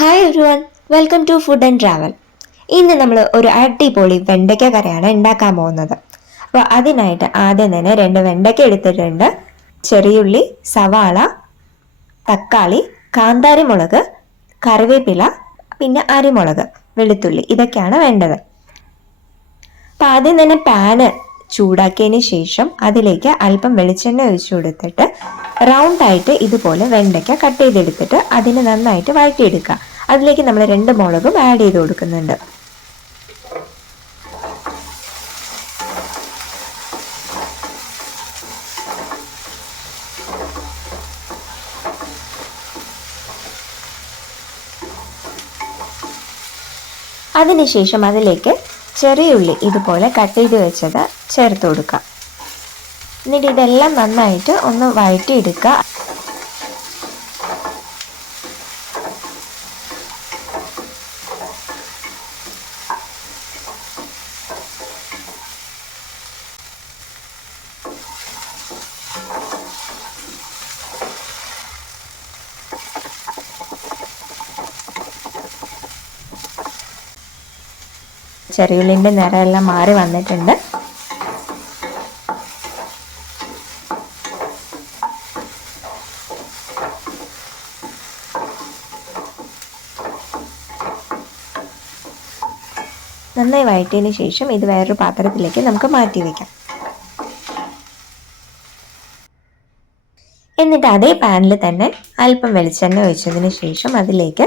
Hi everyone welcome to food and travel ഇന്ന് നമ്മൾ ഒരു അടിപൊളി വെണ്ടയ്ക്ക കറിയാണ് ഉണ്ടാക്കാൻ പോകുന്നത്. അപ്പോൾ അതിനായിട്ട് ആദ്യം തന്നെ രണ്ട് വെണ്ടയ്ക്ക എടുത്തിട്ടുണ്ട്. ചെറിയുള്ളി സവാള തക്കാളി കാന്താരി മുളക് കറിവേപ്പില പിന്നെ അരിമുളക് വെളുത്തുള്ളി ഇതൊക്കെയാണ് വേണ്ടത്. അപ്പോൾ ആദ്യം തന്നെ പാന് ചൂടാക്കിയതിന് ശേഷം അതിലേക്ക് അല്പം വെളിച്ചെണ്ണ ഒഴിച്ചു കൊടുത്തിട്ട് റൗണ്ട് ആയിട്ട് ഇതുപോലെ വെണ്ടയ്ക്ക കട്ട് ചെയ്തെടുത്തിട്ട് അതിന് നന്നായിട്ട് വഴറ്റിയെടുക്കുക. അതിലേക്ക് നമ്മൾ രണ്ട് മുളകും ആഡ് ചെയ്ത് കൊടുക്കുന്നുണ്ട്. അതിനുശേഷം അതിലേക്ക് ചെറിയ ഉള്ളി ഇതുപോലെ കട്ട് ചെയ്ത് വെച്ചത് ചേർത്ത് കൊടുക്കുക എന്നിട്ട് ഇതെല്ലാം നന്നായിട്ട് ഒന്ന് വഴറ്റിയെടുക്കുക. ചെറിയുള്ളിന്റെ നിറമെല്ലാം മാറി വന്നിട്ടുണ്ട്. നന്നായി വഴറ്റിയതിന് ശേഷം ഇത് വേറൊരു പാത്രത്തിലേക്ക് നമുക്ക് മാറ്റി വയ്ക്കാം എന്നിട്ട് അതേ പാനിൽ തന്നെ അല്പം വെളിച്ചെണ്ണ ഒഴിച്ചതിന് ശേഷം അതിലേക്ക്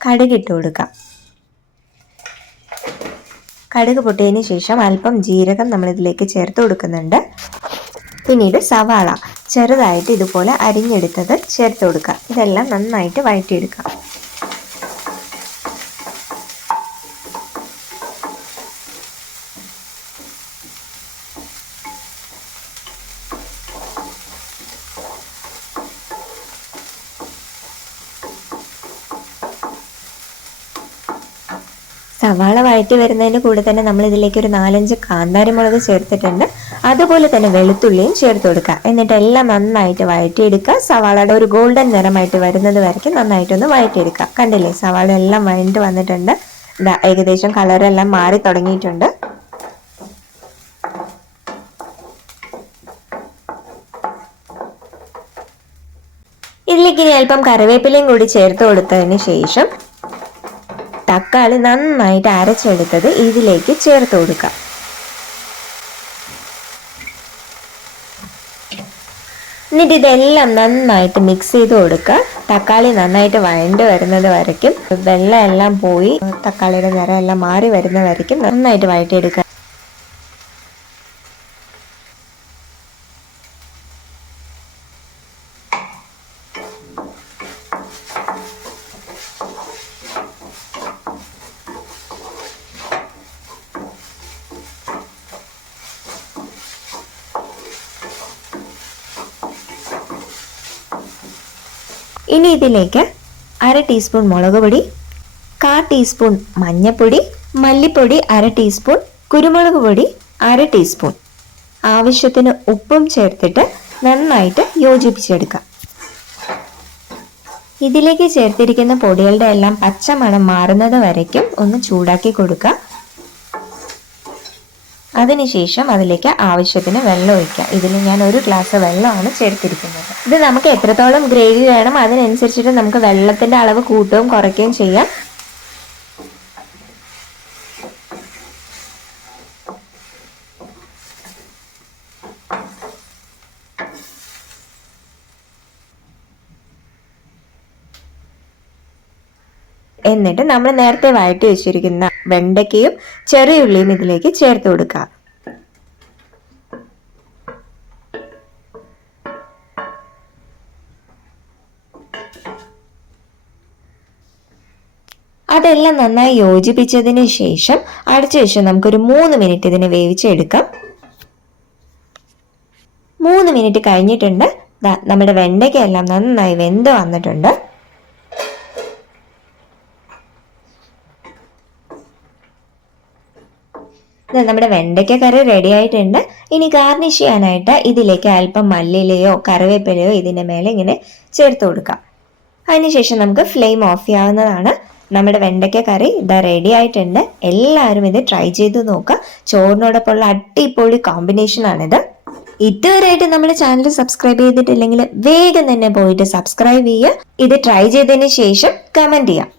കടുകിട്ട് കൊടുക്കാം. കടുക് പൊട്ടിയതിന് ശേഷം അല്പം ജീരകം നമ്മൾ ഇതിലേക്ക് ചേർത്ത് കൊടുക്കുന്നുണ്ട്. പിന്നീട് സവാള ചെറുതായിട്ട് ഇതുപോലെ അരിഞ്ഞെടുത്തത് ചേർത്ത് കൊടുക്കുക. ഇതെല്ലാം നന്നായിട്ട് വഴറ്റിയെടുക്കാം സവാള വഴറ്റി വരുന്നതിന് കൂടെ തന്നെ നമ്മൾ ഇതിലേക്ക് ഒരു നാലഞ്ച് കാന്താരി മുളക് ചേർത്തിട്ടുണ്ട്. അതുപോലെ തന്നെ വെളുത്തുള്ളിയും ചേർത്ത് കൊടുക്കുക. എന്നിട്ട് എല്ലാം നന്നായിട്ട് വഴറ്റിയെടുക്കുക. സവാളയുടെ ഒരു ഗോൾഡൻ നിറമായിട്ട് വരുന്നത് വരയ്ക്കും. നന്നായിട്ടൊന്ന് വഴറ്റിയെടുക്കുക. കണ്ടില്ലേ? സവാള എല്ലാം വഴണ്ട് വന്നിട്ടുണ്ട്. ഇതാ ഏകദേശം കളറെല്ലാം മാറി തുടങ്ങിയിട്ടുണ്ട്. ഇതിലേക്ക് ഇനി അല്പം കറിവേപ്പിലയും കൂടി ചേർത്ത് കൊടുത്തതിന് ശേഷം തക്കാളി നന്നായിട്ട് അരച്ചെടുത്തത് ഇതിലേക്ക് ചേർത്ത് കൊടുക്കാം. എന്നിട്ട് ഇതെല്ലാം നന്നായിട്ട് മിക്സ് ചെയ്ത് കൊടുക്കുക. തക്കാളി നന്നായിട്ട് വഴണ്ട് വരുന്നത് വരയ്ക്കും. വെള്ളം എല്ലാം പോയി. തക്കാളിയുടെ നിറയെല്ലാം മാറി വരുന്ന വരയ്ക്കും. നന്നായിട്ട് വഴറ്റിയെടുക്കുക. ഇനി ഇതിലേക്ക് അര ടീസ്പൂൺ മുളക് പൊടി കാ ടീസ്പൂൺ മഞ്ഞൾപ്പൊടി മല്ലിപ്പൊടി അര ടീസ്പൂൺ കുരുമുളക് പൊടി അര ടീസ്പൂൺ ആവശ്യത്തിന് ഉപ്പും ചേർത്തിട്ട് നന്നായിട്ട് യോജിപ്പിച്ചെടുക്കാം. ഇതിലേക്ക് ചേർത്തിരിക്കുന്ന പൊടികളുടെ എല്ലാം പച്ചമണം മാറുന്നത് വരയ്ക്കും. ഒന്ന് ചൂടാക്കി കൊടുക്കുക അതിനുശേഷം അതിലേക്ക് ആവശ്യത്തിന് വെള്ളം ഒഴിക്കുക ഇതിൽ ഞാൻ ഒരു ഗ്ലാസ് വെള്ളമാണ് ചേർത്തിരിക്കുന്നത്. ഇത് നമുക്ക് എത്രത്തോളം ഗ്രേവി വേണം അതിനനുസരിച്ചിട്ട് നമുക്ക് വെള്ളത്തിന്റെ അളവ് കൂട്ടുകയും കുറയ്ക്കുകയും ചെയ്യാം. എന്നിട്ട് നമ്മൾ നേരത്തെ വഴറ്റി വെച്ചിരിക്കുന്ന വെണ്ടയ്ക്കയും ചെറിയുള്ളിയും ഇതിലേക്ക് ചേർത്ത് കൊടുക്കുക. അതെല്ലാം നന്നായി യോജിപ്പിച്ചതിന് ശേഷം അടച്ചു വെച്ച് നമുക്കൊരു മൂന്ന് മിനിറ്റ് ഇതിനെ വേവിച്ചെടുക്കാം. മൂന്ന് മിനിറ്റ് കഴിഞ്ഞിട്ടുണ്ട്. നമ്മുടെ വെണ്ടയ്ക്കെല്ലാം നന്നായി വെന്ത് വന്നിട്ടുണ്ട്. നമ്മുടെ വെണ്ടയ്ക്ക കറി റെഡി ആയിട്ടുണ്ട്. ഇനി ഗാർണിഷ് ചെയ്യാനായിട്ട് ഇതിലേക്ക് അല്പം മല്ലിലയോ കറിവേപ്പിലയോ ഇതിന്റെ മേലെ ഇങ്ങനെ ചേർത്ത് കൊടുക്കാം. അതിനുശേഷം നമുക്ക് ഫ്ലെയിം ഓഫ് ചെയ്യാവുന്നതാണ്. നമ്മുടെ വെണ്ടയ്ക്ക കറി ഇതാ റെഡി ആയിട്ടുണ്ട്. എല്ലാവരും ഇത് ട്രൈ ചെയ്ത് നോക്കുക. ചോറിനോടൊപ്പമുള്ള അടിപൊളി കോമ്പിനേഷൻ ആണിത്. ഇതുവരെയായിട്ട് നമ്മുടെ ചാനൽ സബ്സ്ക്രൈബ് ചെയ്തിട്ടില്ലെങ്കിൽ വേഗം തന്നെ പോയിട്ട് സബ്സ്ക്രൈബ് ചെയ്യുക. ഇത് ട്രൈ ചെയ്തതിന് ശേഷം കമന്റ് ചെയ്യാം